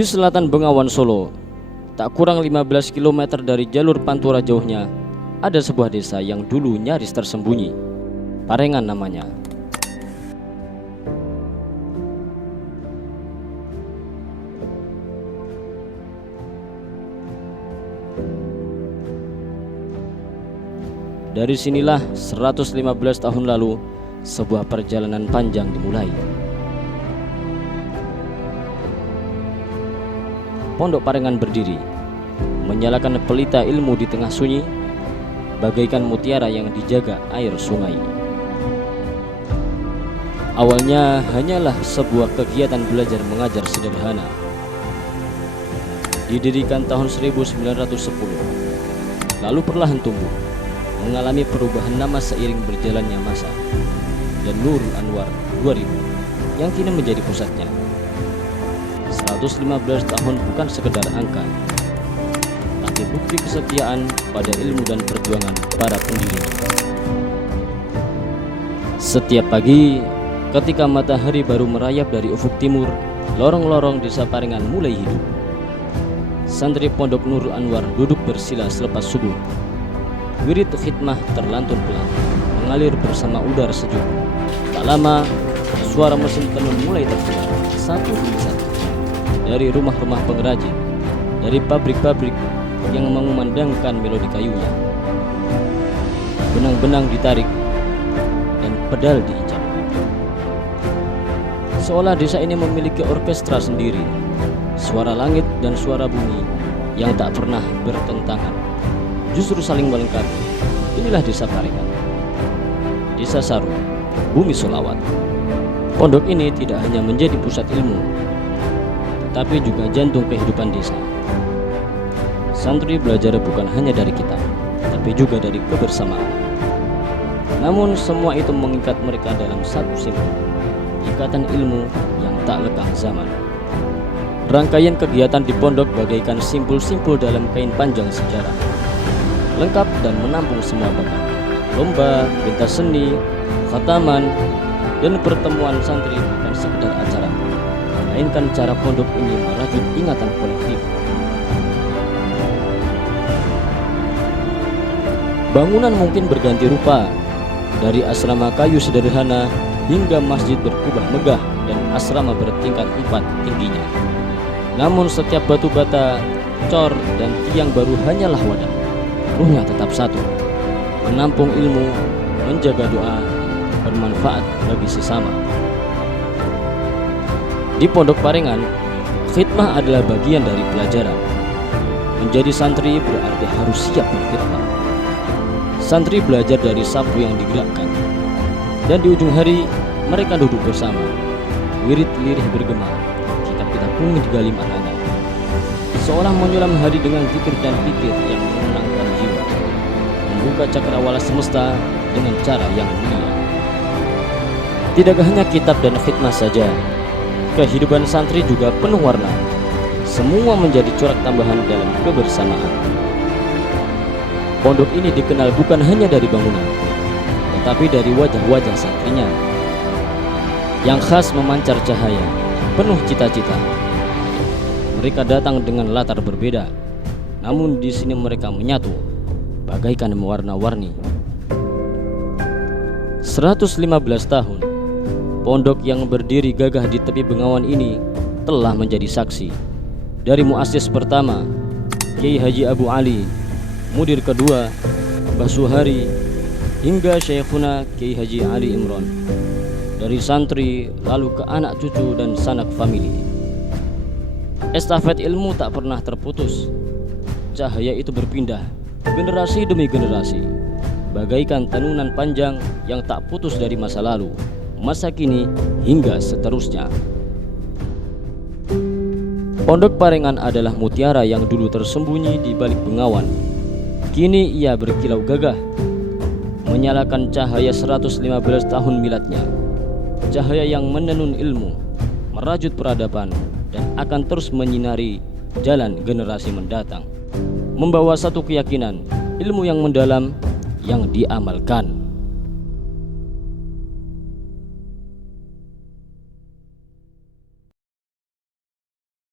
Di selatan Bengawan Solo, tak kurang 15 km dari jalur Pantura jauhnya, ada sebuah desa yang dulu nyaris tersembunyi. Parengan namanya. Dari sinilah 115 tahun lalu sebuah perjalanan panjang dimulai. Pondok Parengan berdiri, menyalakan pelita ilmu di tengah sunyi, bagaikan mutiara yang dijaga air sungai. Awalnya hanyalah sebuah kegiatan belajar mengajar sederhana. Didirikan tahun 1910, lalu perlahan tumbuh, mengalami perubahan nama seiring berjalannya masa, dan Nurul Anwar 2000 yang kini menjadi pusatnya. 115 tahun bukan sekedar angka, tapi bukti kesetiaan pada ilmu dan perjuangan para pendiri. Setiap pagi, ketika matahari baru merayap dari ufuk timur, lorong-lorong desa Parengan mulai hidup. Santri Pondok Nurul Anwar duduk bersila selepas subuh. Wirid khidmah terlantun pelan, mengalir bersama udara sejuk. Tak lama, suara mesin tenun mulai terdengar satu demi satu. Dari rumah-rumah pengrajin, dari pabrik-pabrik yang mengumandangkan melodi kayunya. Benang-benang ditarik dan pedal diinjak. Seolah desa ini memiliki orkestra sendiri, suara langit dan suara bumi yang tak pernah bertentangan, justru saling melengkapi. Inilah desa Parengan, desa Saru, bumi sholawat. Pondok ini tidak hanya menjadi pusat ilmu, tetapi juga jantung kehidupan desa. Santri belajar bukan hanya dari kitab, tapi juga dari kebersamaan. Namun semua itu mengikat mereka dalam satu simbol, ikatan ilmu yang tak lekang zaman. Rangkaian kegiatan di pondok bagaikan simpul-simpul dalam kain panjang sejarah, lengkap dan menampung semua bakat. Lomba, pentas seni, khataman, dan pertemuan santri bukan sekedar acara, melainkan cara pondok ini merajut ingatan kolektif. Bangunan mungkin berganti rupa, dari asrama kayu sederhana hingga masjid berkubah megah dan asrama bertingkat 4 tingginya. Namun setiap batu bata, cor, dan tiang baru hanyalah wadah. Ruhnya tetap satu, menampung ilmu, menjaga doa, bermanfaat bagi sesama. Di Pondok Parengan, khidmah adalah bagian dari pelajaran. Menjadi santri berarti harus siap berkhidmah. Santri belajar dari sapu yang digerakkan, dan di ujung hari mereka duduk bersama. Wirid lirih bergema, kitab-kitab pun digali maknanya, seolah menyulam hari dengan zikir dan pikir yang menenangkan jiwa, membuka cakrawala semesta dengan cara yang mulia. Tidak hanya kitab dan khidmah saja, kehidupan santri juga penuh warna. Semua menjadi corak tambahan dalam kebersamaan. Pondok ini dikenal bukan hanya dari bangunan, tetapi dari wajah-wajah santrinya yang khas memancar cahaya, penuh cita-cita. Mereka datang dengan latar berbeda, namun di sini mereka menyatu, bagaikan mewarna-warni. 115 tahun, pondok yang berdiri gagah di tepi Bengawan ini telah menjadi saksi. Dari muassis pertama, Kiai Haji Abu Ali, mudir kedua, Mbah Suhari, hingga Syekhuna Kiai Haji Ali Imron. Dari santri, lalu ke anak cucu dan sanak famili. Estafet ilmu tak pernah terputus. Cahaya itu berpindah, generasi demi generasi, bagaikan tenunan panjang yang tak putus dari masa lalu, masa kini, hingga seterusnya. Pondok Parengan adalah mutiara yang dulu tersembunyi di balik Bengawan. Kini ia berkilau gagah, menyalakan cahaya 115 tahun miladnya. Cahaya yang menenun ilmu, merajut peradaban, dan akan terus menyinari jalan generasi mendatang, membawa satu keyakinan, ilmu yang mendalam yang diamalkan.